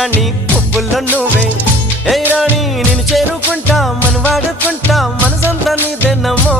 రాణి పువ్వుల్లో నువ్వే ఏ రాణి నిన్ను చేరుకుంటా మన వాడుకుంటా మనసంతా నీదేనమ్మో